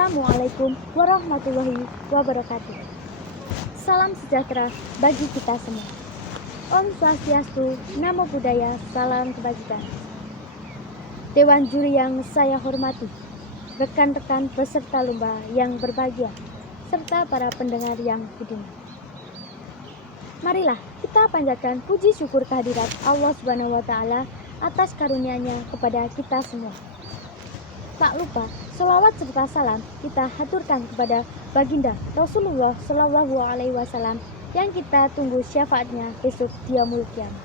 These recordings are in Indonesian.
Assalamualaikum warahmatullahi wabarakatuh. Salam sejahtera bagi kita semua. Om Swastiastu, Namo Buddhaya, salam kebajikan. Dewan juri yang saya hormati, rekan-rekan peserta lomba yang berbahagia, serta para pendengar yang budiman. Marilah kita panjatkan puji syukur kehadirat Allah Subhanahu wa Ta'ala atas karunia-Nya kepada kita semua. Tak lupa, sholawat serta salam kita haturkan kepada baginda Rasulullah Shallallahu Alaihi Wasallam yang kita tunggu syafaatnya besok di yaumul qiyamah.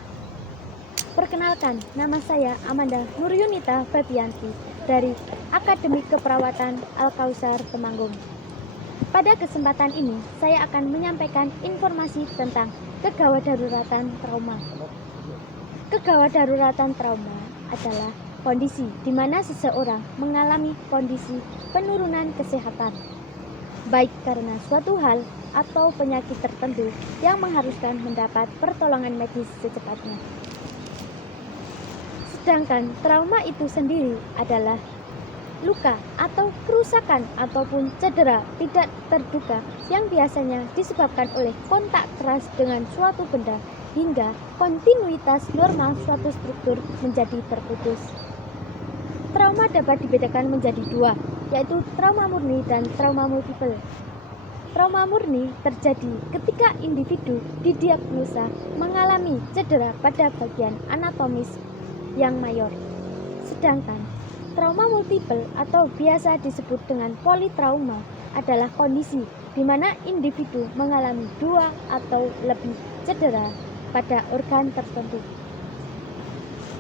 Perkenalkan, nama saya Amanda Nuryunita Febianti dari Akademi Keperawatan Al-Kausar Temanggung. Pada kesempatan ini, saya akan menyampaikan informasi tentang kegawat daruratan trauma. Kegawat daruratan trauma adalah kondisi di mana seseorang mengalami kondisi penurunan kesehatan, baik karena suatu hal atau penyakit tertentu yang mengharuskan mendapat pertolongan medis secepatnya. Sedangkan trauma itu sendiri adalah luka atau kerusakan ataupun cedera tidak terduga yang biasanya disebabkan oleh kontak keras dengan suatu benda hingga kontinuitas normal suatu struktur menjadi terputus. Trauma dapat dibedakan menjadi dua, yaitu trauma murni dan trauma multiple. Trauma murni terjadi ketika individu didiagnosa mengalami cedera pada bagian anatomis yang mayor. Sedangkan trauma multiple atau biasa disebut dengan politrauma adalah kondisi di mana individu mengalami dua atau lebih cedera pada organ tertentu.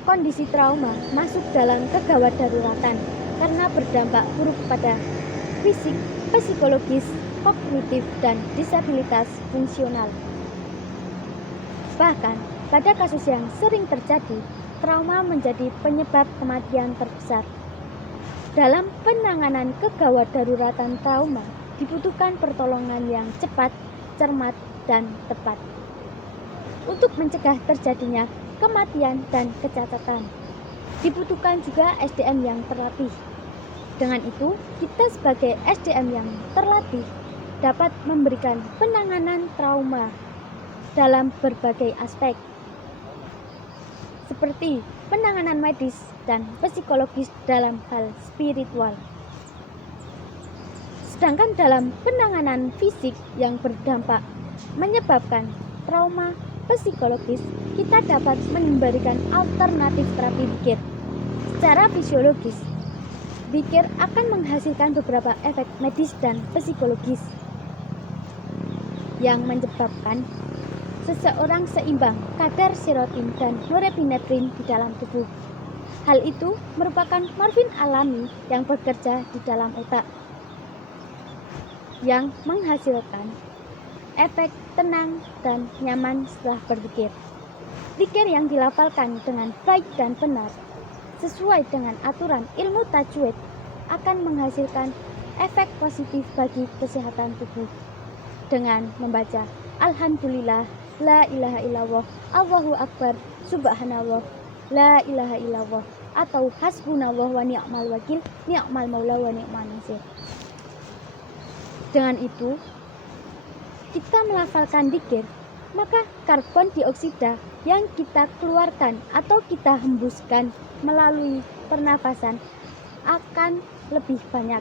Kondisi trauma masuk dalam kegawat daruratan karena berdampak buruk pada fisik, psikologis, kognitif, dan disabilitas fungsional. Bahkan pada kasus yang sering terjadi, trauma menjadi penyebab kematian terbesar. Dalam penanganan kegawat daruratan trauma dibutuhkan pertolongan yang cepat, cermat, dan tepat untuk mencegah terjadinya kematian dan kecacatan. Dibutuhkan juga SDM yang terlatih. Dengan itu, kita sebagai SDM yang terlatih dapat memberikan penanganan trauma dalam berbagai aspek, seperti penanganan medis dan psikologis dalam hal spiritual. Sedangkan dalam penanganan fisik yang berdampak menyebabkan trauma psikologis, kita dapat memberikan alternatif terapi Bikir. Secara fisiologis, Bikir akan menghasilkan beberapa efek medis dan psikologis yang menyebabkan seseorang seimbang kadar serotonin dan norepinefrin di dalam tubuh. Hal itu merupakan morfin alami yang bekerja di dalam otak, yang menghasilkan efek tenang dan nyaman setelah berzikir. Zikir yang dilafalkan dengan baik dan benar sesuai dengan aturan ilmu tajwid akan menghasilkan efek positif bagi kesehatan tubuh. Dengan membaca Alhamdulillah, La ilaha illallah, Allahu Akbar, Subhanallah, La ilaha illallah, atau Hasbunallah wa ni'mal wakil, ni'mal maula wa ni'mal nasir. Dengan itu, kita melafalkan dzikir, maka karbon dioksida yang kita keluarkan atau kita hembuskan melalui pernafasan akan lebih banyak.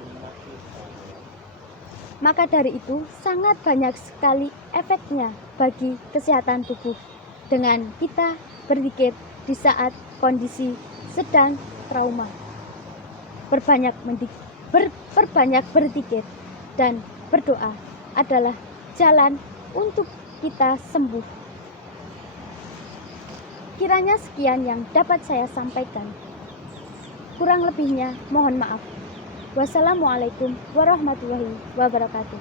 Maka dari itu sangat banyak sekali efeknya bagi kesehatan tubuh dengan kita berzikir di saat kondisi sedang trauma. Perbanyak berzikir dan berdoa adalah jalan untuk kita sembuh. Kiranya sekian yang dapat saya sampaikan. Kurang lebihnya mohon maaf. Wassalamualaikum warahmatullahi wabarakatuh.